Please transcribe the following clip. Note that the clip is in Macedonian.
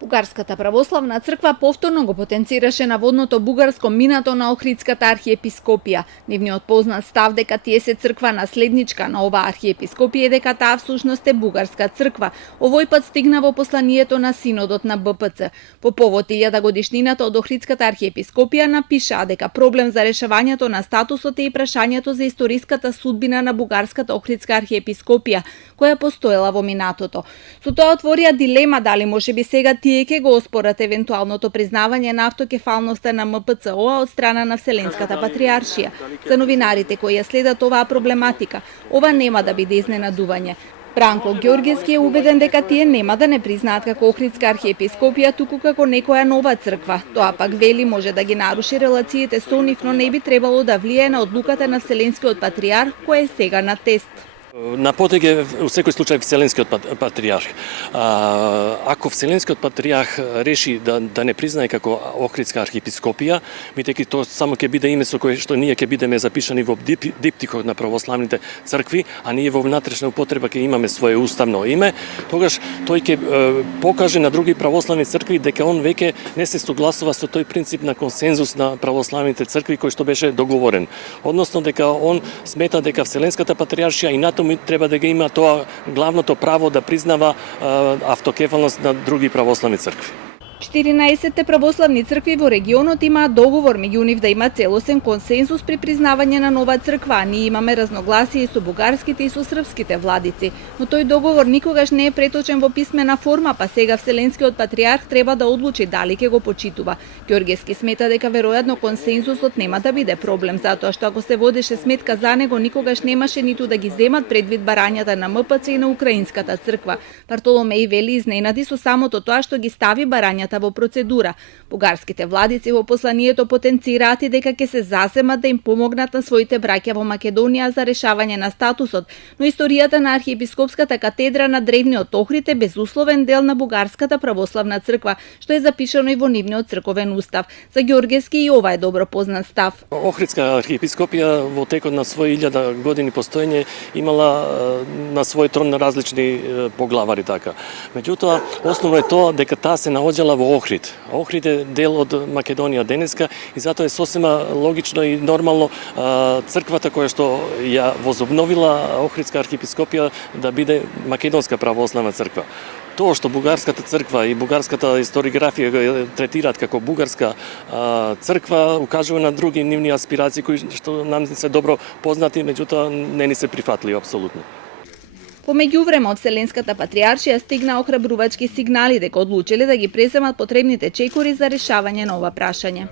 Бугарската православна црква повторно го потенцираше наводното бугарско минато на Охридската архиепископија. Нивниот познат став дека тие се црква наследничка на оваа архиепископија и дека таа всушност е бугарска црква. Овој пат стигна во посланието на синодот на БПЦ. По повод 1000 годишнината од Охридската архиепископија напишаа дека проблем за решавањето на статусот е и прашањето за историската судбина на бугарската Охридска архиепископија, која постоела во минатото. Со тоа отворија дилема дали можеби сега тие ќе го оспорат евентуалното признавање на автокефалноста на МПЦО од страна на Вселенската патриаршија. За новинарите кои ја следат оваа проблематика, ова нема да биде изненадување. Бранко Ѓорѓевски е убеден дека тие нема да не признаат како Охридска архиепископија, туку како некоја нова црква. Тоа пак вели може да ги наруши релациите со нив, но не би требало да влијае на одлуката на Вселенскиот патриарх, кој е сега на тест. На потег е у секој случај Вселенскиот патриарх. Ако Вселенскиот патриарх реши да не признае како Охридска архиепископија, бидејќи тоа само ќе биде име со кое што ние ќе бидеме запишани во диптихот на православните цркви, а ние во внатрешна употреба ќе имаме свое уставно име, тогаш тој ќе покаже на други православни цркви дека он веќе не се согласува со тој принцип на консензус на православните цркви кој што беше договорен. Односно дека он смета дека Вселенската патриаршија и НАТО треба да ги има тоа главното право да признава автокефалност на други православни цркви. 14 православни цркви во регионот имаат договор меѓу нив да има целосен консензус при признавање на нова црква. Ние имаме разногласие и со бугарските и со српските владици, но тој договор никогаш не е преточен во писмена форма, па сега Вселенскиот патриарх треба да одлучи дали ќе го почитува. Ѓорѓевски смета дека веројатно консензусот нема да биде проблем, затоа што ако се водеше сметка за него, никогаш немаше ниту да ги земат предвид барањата на МПЦ и на Украинската црква. Бартоломеј вели изненади со самото тоа што ги стави барањата во процедура. Бугарските владици во посланието потенцираат и дека ќе се заземат да им помогнат на своите браќа во Македонија за решавање на статусот, но историјата на архиепископската катедра на древниот Охрид е безусловен дел на бугарската православна црква, што е запишано и во нивниот црковен устав. За Ѓорѓевски и ова е добро познат став. Охридска архиепископија во текот на своји 1000 години постоење имала на свој трон различни поглавари така. Меѓутоа, основно е тоа дека таа се наоѓала во Охрид. Охрид е дел од Македонија денеска и затоа е сосема логично и нормално црквата која што ја возобновила Охридска архиепископија да биде македонска православна црква. Тоа што бугарската црква и бугарската историографија го третираат како бугарска црква укажува на други нивни аспирации кои што нам се добро познати, меѓутоа не ни се прифатливи апсолутно. По меѓувреме од Вселенската патриаршија стигна охрабрувачки сигнали дека одлучиле да ги преземат потребните чекори за решавање на ова прашање.